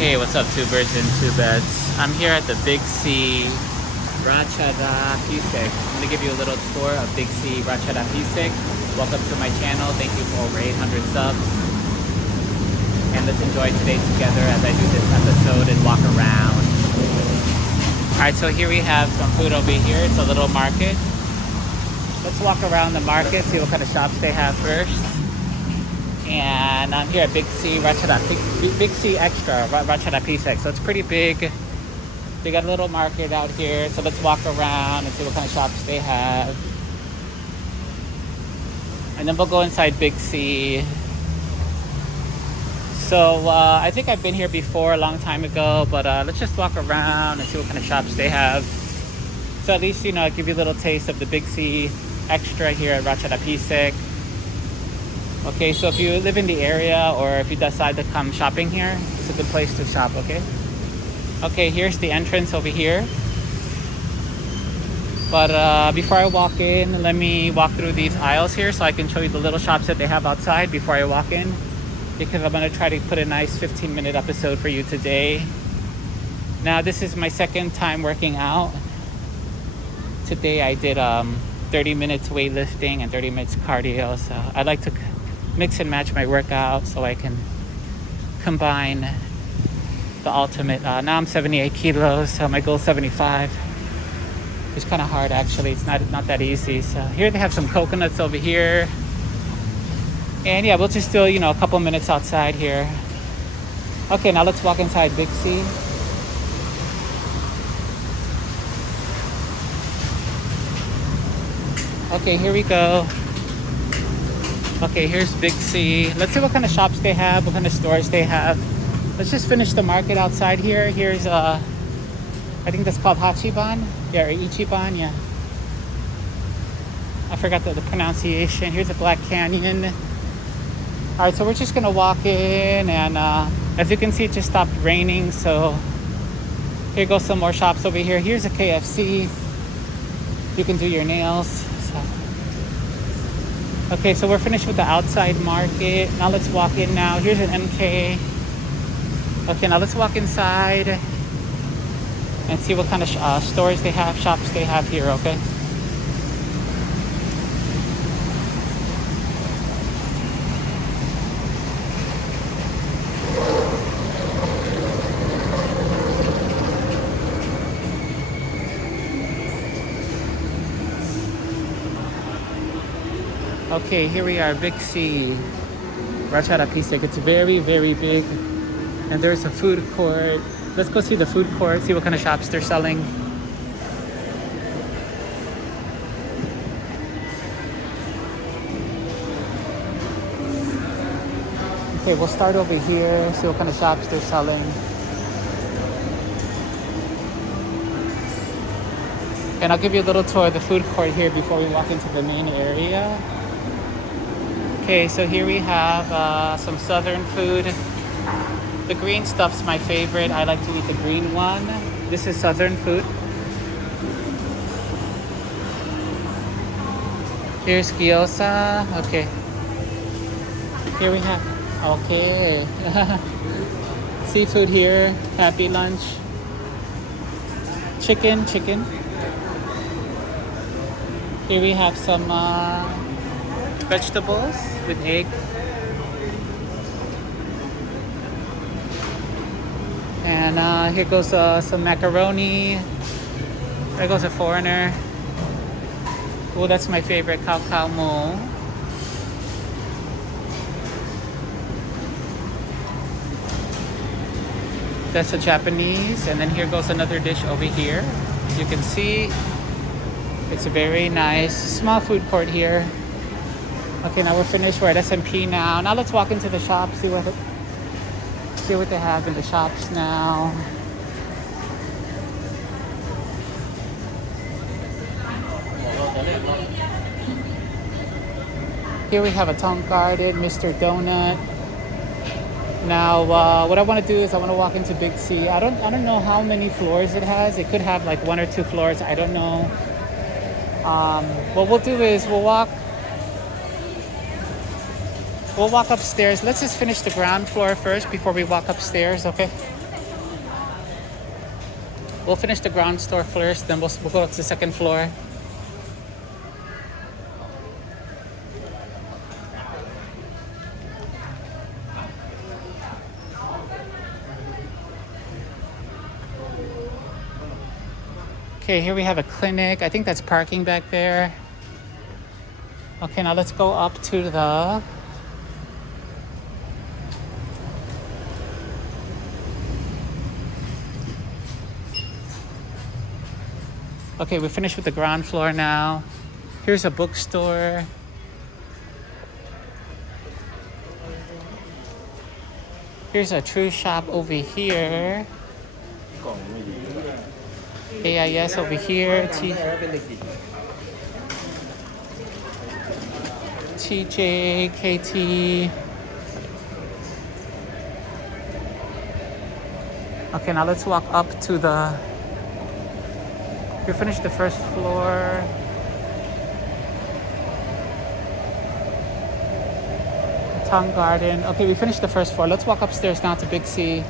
Hey, what's up, two birds and two beds? I'm here at the Big C Rachada Pisek. I'm gonna give you a little tour of Big C Rachada Pisek. Welcome to my channel. Thank you for over 800 subs. And let's enjoy today together as I do this episode and walk around. Alright, so here we have some food over here. It's a little market. Let's walk around the market, see what kind of shops they have first. And I'm here at Big C Rachada, Big C Extra Rachada Pisek. So it's pretty big. They got a little market out here. So let's walk around and see what kind of shops they have. And then we'll go inside Big C. So I think I've been here before a long time ago, but let's just walk around and see what kind of shops they have. So at least, you know, I'll give you a little taste of the Big C Extra here at Rachada Pisek. Okay, so if you live in the area or if you decide to come shopping here, it's a good place to shop, okay? Okay, here's the entrance over here. But before I walk in, let me walk through these aisles here so I can show you the little shops that they have outside before I walk in. Because I'm gonna try to put a nice 15-minute episode for you today. Now, this is my second time working out. Today I did 30 minutes weightlifting and 30 minutes cardio. So I like to mix and match my workout so I can combine the ultimate. Now I'm 78 kilos, so my goal is 75. It's kind of hard actually. It's not that easy. So here they have some coconuts over here. And yeah, we'll just do, you know, a couple minutes outside here. Okay, now let's walk inside Big C. Okay, here we go. Okay, here's Big C. Let's see what kind of shops they have, what kind of stores they have. Let's just finish the market outside here. Here's I think that's called Hachiban. Yeah, or Ichiban, yeah. I forgot the pronunciation. Here's a Black Canyon. Alright, so we're just gonna walk in, and as you can see, it just stopped raining, so here goes some more shops over here. Here's a KFC. You can do your nails. Okay, so we're finished with the outside market. Now let's walk in now. Here's an MK. Okay, now let's walk inside and see what kind of stores they have, shops they have here, okay? Okay, here we are, Big C Rachada Pisek. It's very, very big. And there's a food court. Let's go see the food court, see what kind of shops they're selling. Okay, we'll start over here, see what kind of shops they're selling. And I'll give you a little tour of the food court here before we walk into the main area. Okay, so here we have some southern food. The green stuff's my favorite. I like to eat the green one. This is southern food. Here's gyoza. Okay. Here we have, okay. Seafood here. Happy lunch. Chicken. Here we have some vegetables with egg. And here goes some macaroni. There goes a foreigner. Oh, that's my favorite, cow mo. That's a Japanese. And then here goes another dish over here. As you can see, it's a very nice small food court here. Okay, now we're finished. We're at SMP now. Now let's walk into the shop, see what they have in the shops now. Here we have a Tong Garden, Mr. Donut. Now, what I want to do is I want to walk into Big C. I don't know how many floors it has. It could have like 1 or 2 floors. I don't know. What we'll do is we'll walk We'll walk upstairs. Let's just finish the ground floor first before we walk upstairs, okay? We'll finish the ground store first, then we'll go up to the second floor. Okay, here we have a clinic. I think that's parking back there. Okay, now let's go up to the Okay, we finished with the ground floor now. Here's a bookstore. Here's a true shop over here. AIS over here. TJ, KT. Okay, now let's walk up to the... We finished the first floor. Tongue Garden. Okay, we finished the first floor. Let's walk upstairs now to Big C.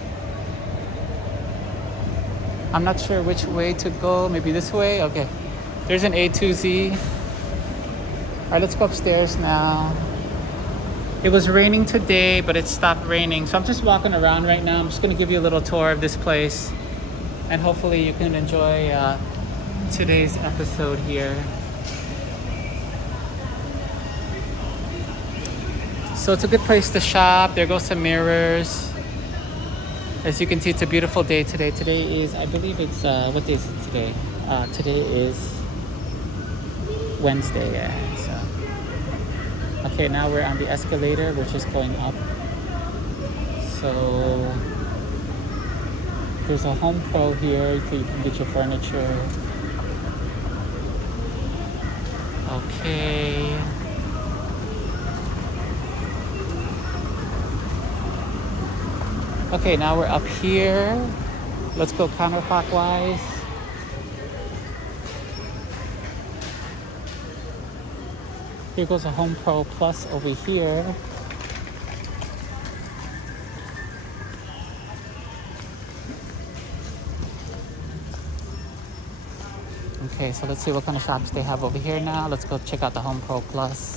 I'm not sure which way to go. Maybe this way? Okay. There's an A2Z. All right, let's go upstairs now. It was raining today, but it stopped raining. So I'm just walking around right now. I'm just going to give you a little tour of this place. And hopefully you can enjoy today's episode here. So it's a good place to shop. There goes some mirrors. As you can see, it's a beautiful day today. Today is, I believe it's, what day is it today? Today is Wednesday, yeah. So, okay, now we're on the escalator. We're just going up. So, there's a Homepro here, so you can get your furniture. Okay. Okay, now we're up here. Let's go counterclockwise. Here goes a Homepro Plus over here. Okay, so let's see what kind of shops they have over here now. Let's go check out the Homepro Plus.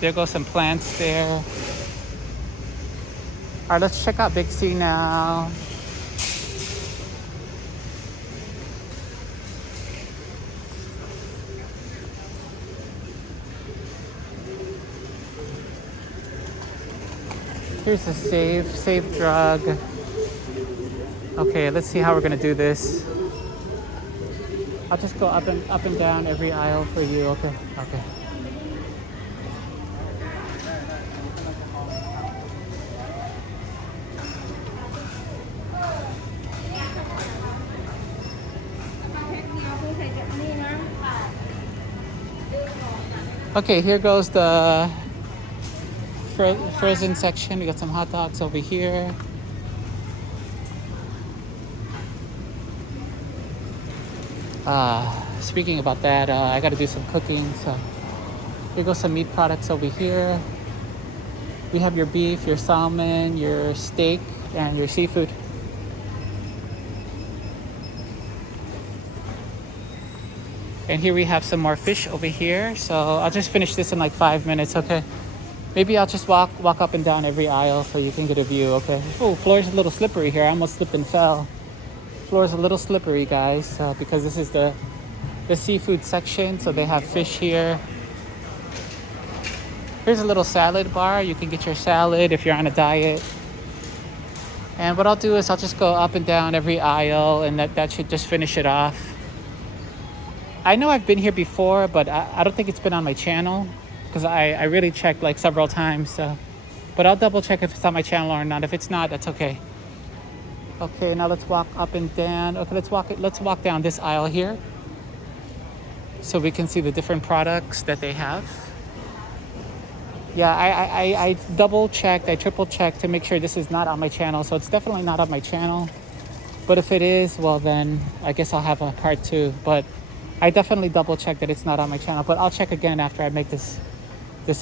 There goes some plants there. All right, let's check out Big C now. Here's a Save Drug. Okay, let's see how we're gonna do this. I'll just go up and down every aisle for you. Okay. Okay, here goes the frozen section. We got some hot dogs over here. Speaking about that, I got to do some cooking. So here goes some meat products over here. We have your beef, your salmon, your steak, and your seafood. And here we have some more fish over here. So I'll just finish this in like 5 minutes, okay? Maybe I'll just walk up and down every aisle so you can get a view, okay? Oh, floor's a little slippery here. I almost slipped and fell. Floor's a little slippery, guys, because this is the seafood section. So they have fish here. Here's a little salad bar. You can get your salad if you're on a diet. And what I'll do is I'll just go up and down every aisle, and that should just finish it off. I know I've been here before, but I don't think it's been on my channel because I really checked like several times. So, but I'll double check if it's on my channel or not. If it's not, that's okay. Okay, now let's walk up and down. Okay, let's walk down this aisle here so we can see the different products that they have. Yeah, I double checked, I triple checked to make sure this is not on my channel. So it's definitely not on my channel. But if it is, well then I guess I'll have a part 2. But I definitely double checked that it's not on my channel. But I'll check again after I make this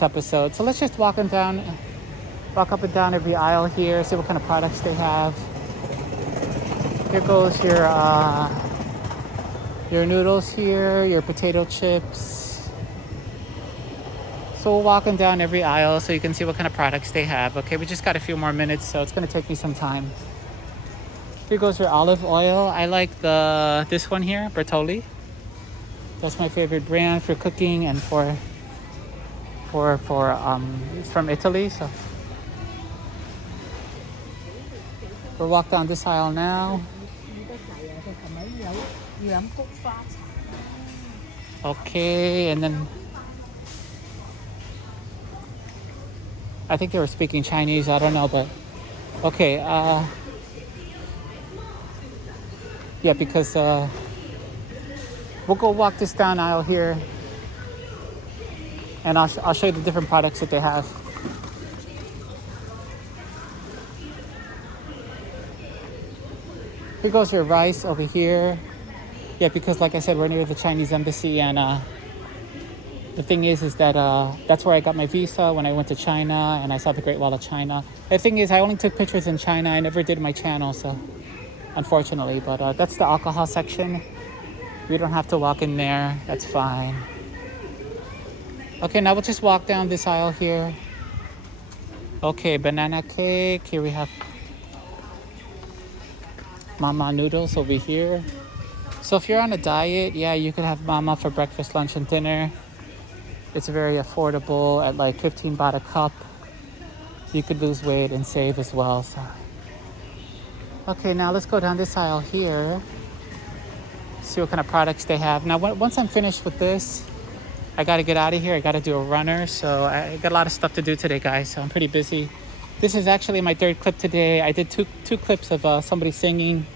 episode. So let's just walk up and down every aisle here, see what kind of products they have. Here goes your noodles here, your potato chips. So we're walking down every aisle so you can see what kind of products they have. Okay, we just got a few more minutes, so it's gonna take me some time. Here goes your olive oil. I like this one here, Bertolli. That's my favorite brand for cooking and for it's from Italy. So we'll walk down this aisle now. Okay, and then I think they were speaking Chinese, I don't know, but okay, yeah, because we'll go walk this down aisle here and I'll show you the different products that they have. Here goes your rice over here. Yeah, because like I said, we're near the Chinese embassy, and the thing is that that's where I got my visa when I went to China and I saw the Great Wall of China. The thing is, I only took pictures in China. I never did my channel, so unfortunately. But that's the alcohol section. We don't have to walk in there. That's fine. Okay, now we'll just walk down this aisle here. Okay, banana cake. Here we have mama noodles over here. So if you're on a diet, yeah, you could have mama for breakfast, lunch, and dinner. It's very affordable at like 15 baht a cup. You could lose weight and save as well. So, okay, now let's go down this aisle here. See what kind of products they have. Now, once I'm finished with this, I got to get out of here. I got to do a runner. So I got a lot of stuff to do today, guys. So I'm pretty busy. This is actually my 3rd clip today. I did two clips of somebody singing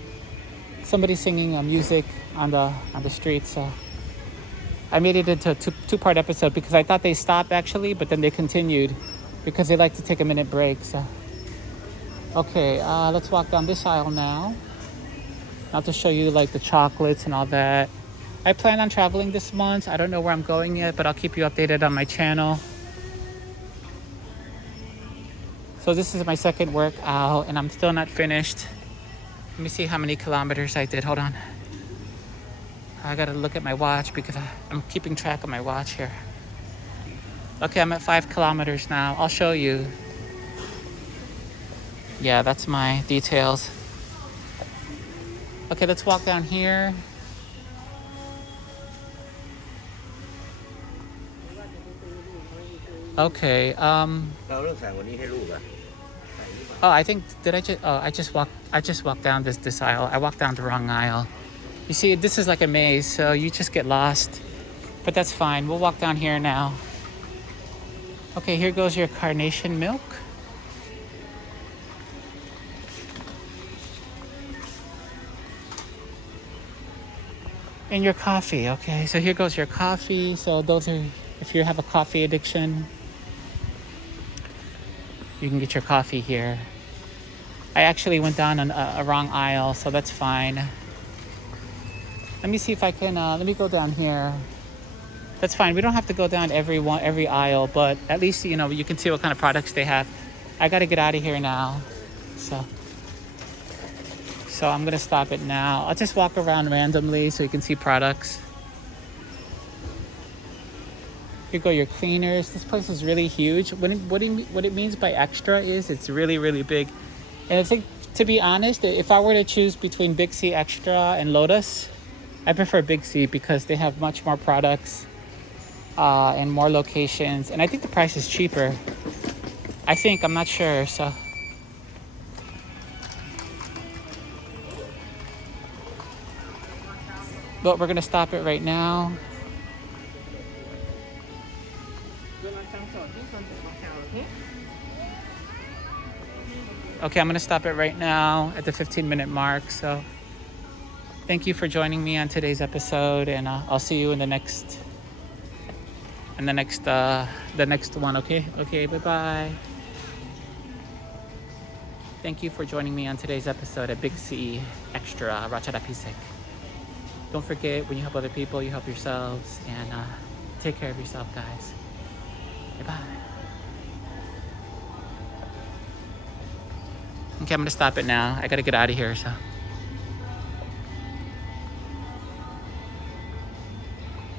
music on the street. So I made it into a two-part episode because I thought they stopped actually, but then they continued because they like to take a minute break. So okay, let's walk down this aisle now. Now to show you like the chocolates and all that. I plan on traveling this month. I don't know where I'm going yet, but I'll keep you updated on my channel. So this is my 2nd workout and I'm still not finished. Let me see how many kilometers I did. Hold on. I gotta look at my watch because I'm keeping track of my watch here. Okay, I'm at 5 kilometers now. I'll show you. Yeah, that's my details. Okay, let's walk down here. Okay, oh, I think I just walked down this aisle. I walked down the wrong aisle. You see, this is like a maze, so you just get lost. But that's fine. We'll walk down here now. Okay, here goes your carnation milk. And your coffee. Okay, so here goes your coffee. So those are, if you have a coffee addiction, you can get your coffee here. I actually went down a wrong aisle, so that's fine. Let me see if I can, let me go down here. That's fine. We don't have to go down every aisle, but at least, you know, you can see what kind of products they have. I got to get out of here now. So I'm going to stop it now. I'll just walk around randomly so you can see products. Here go your cleaners. This place is really huge. What it means by extra is it's really, really big. And I think, to be honest, if I were to choose between Big C Extra and Lotus, I prefer Big C because they have much more products and more locations. And I think the price is cheaper. I think, I'm not sure, so. But we're gonna stop it right now. Okay, I'm gonna stop it right now at the 15-minute mark. So thank you for joining me on today's episode, and I'll see you in the next and the next one. Okay, bye bye. Thank you for joining me on today's episode at Big C Extra Rachada Pisek. Don't forget, when you help other people, you help yourselves, and take care of yourself, guys. Bye bye. Okay, I'm gonna stop it now. I gotta get out of here, so